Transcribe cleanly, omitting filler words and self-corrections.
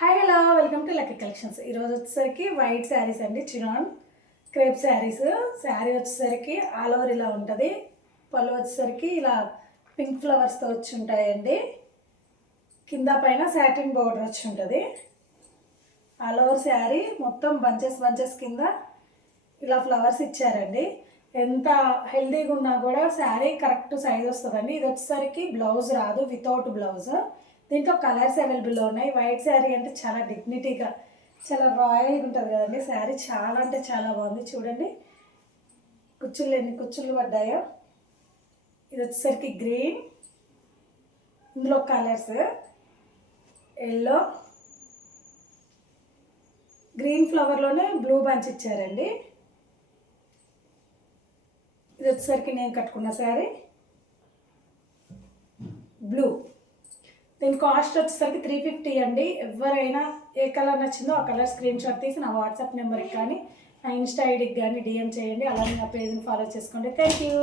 Hi hello welcome to lucky collections. ఈరోజు వచ్చేసరికి white saris అండి, చినాన్ క్రేప్ శారీస్. శారీ వచ్చేసరికి ఆల్ ఓవర్ ఇలా ఉంటుంది. పళ్ళు వచ్చేసరికి ఇలా పింక్ ఫ్లవర్స్తో వచ్చి ఉంటాయండి. కింద పైన సాటిన్ బోర్డర్ వచ్చి ఉంటుంది. ఆల్ ఓవర్ శారీ మొత్తం బంచెస్ కింద ఇలా ఫ్లవర్స్ ఇచ్చారండి. ఎంత హెల్దీగా ఉన్నా కూడా శారీ కరెక్ట్ సైజ్ వస్తుందండి. ఇది వచ్చేసరికి బ్లౌజ్ రాదు, వితౌట్ బ్లౌజ్. దీంట్లో కలర్స్ అవైలబుల్లో ఉన్నాయి. వైట్ శారీ అంటే చాలా డిగ్నిటీగా, చాలా రాయల్గా ఉంటుంది కదండి. శారీ చాలా అంటే చాలా బాగుంది. చూడండి కుచ్చులు ఎన్ని కుచ్చులు పడ్డాయో. ఇది వచ్చేసరికి గ్రీన్, ఇందులో కలర్స్ ఎల్లో, గ్రీన్ ఫ్లవర్లోనే బ్లూ బంచ్ ఇచ్చారండి. ఇది వచ్చేసరికి నేను కట్టుకున్న శారీ బ్లూ. దీని కాస్ట్ వచ్చేసరికి 350 అండి. ఎవరైనా ఏ కలర్ నచ్చిందో ఆ కలర్ స్క్రీన్ షాట్ తీసి నా వాట్సాప్ నెంబర్కి కానీ నా ఇన్స్టా ఐడికి కానీ డిఎం చేయండి. అలానే నా పేజ్ని ఫాలో చేసుకోండి. Thank you.